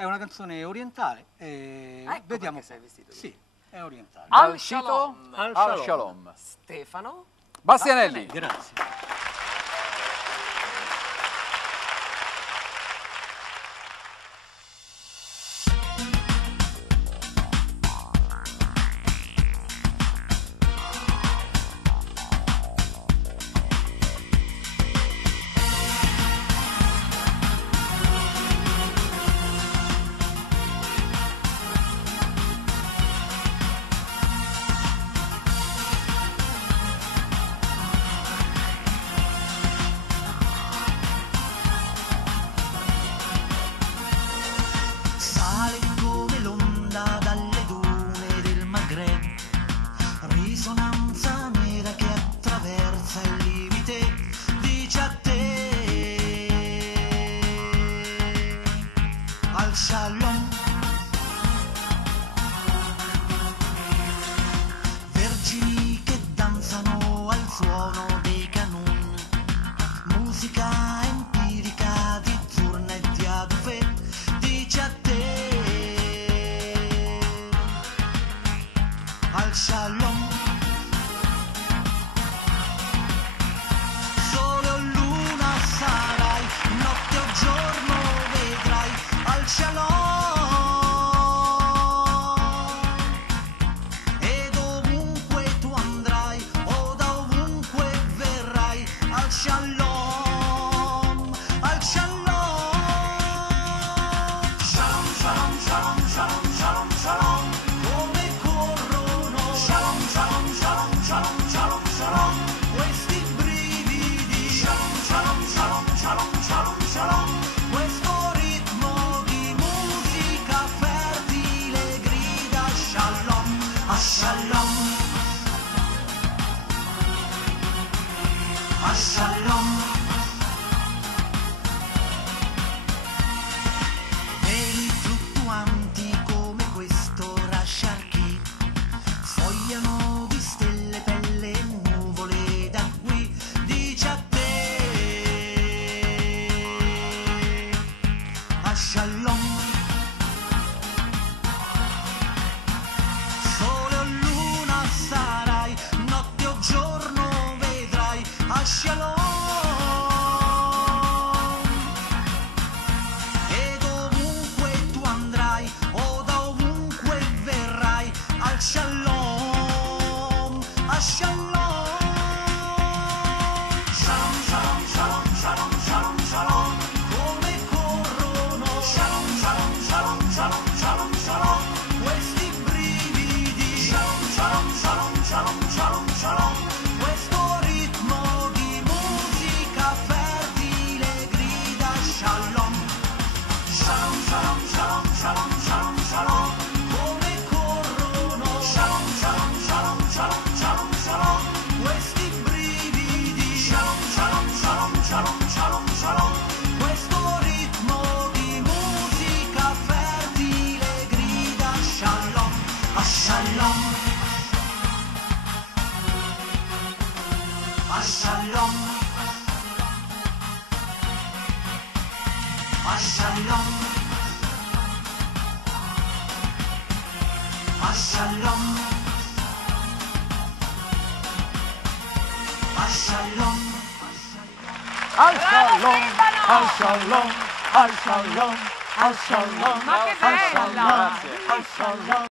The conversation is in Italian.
È una canzone orientale. Ecco Vediamo. perché sei vestito Sì, è orientale. Al Dal sito Shalom. Al Shalom. Stefano Bastianelli. Grazie. Sale come l'onda dalle dune del Maghreb, risonanza nera che attraversa il limite, dice a te al Shalom. Vergini che danzano al suono dei canun, musica empirica di zurna e di adufe, dice a te al Shalom. Sole o luna sarai, notte o giorno vedrai al Shalom. Ed ovunque tu andrai o da ovunque verrai al Shalom, al Shalom. Shalom, shalom, shalom, shalom, shalom, shalom. Come corrono shalom, shalom, shalom, shalom, shalom, shalom. Questi brividi shalom, shalom, shalom, shalom, shalom, shalom. Questo ritmo di musica fertile grida shalom, a shalom, a shalom. Veli fluttuanti come questo Rasharki fogliano di stelle, pelle e nuvole da qui, dice a te a Shalom. Sole o luna sarai, notte o giorno vedrai a Shalom. Ed ovunque tu andrai o da ovunque verrai al Shalom, a Shalom. Shalom, shalom, shalom, shalom, shalom, shalom. Come corrono shalom, shalom, shalom, shalom, shalom, shalom. Questi brividi shalom, shalom, shalom, shalom, shalom, shalom. Questo ritmo di musica fertile grida shalom. Shalom, shalom, shalom, shalom, shalom, shalom. Come corrono shalom, shalom, shalom, shalom, shalom, shalom. Questi brividi shalom, shalom, shalom, shalom, shalom, shalom. Questo ritmo di musica fertile grida shalom, a shalom, a shalom, a shalom, a shalom, a shalom. Al Shalom. Al Shalom. Al Shalom. Al Shalom. Ma che Al bella! Shalom. Al Shalom.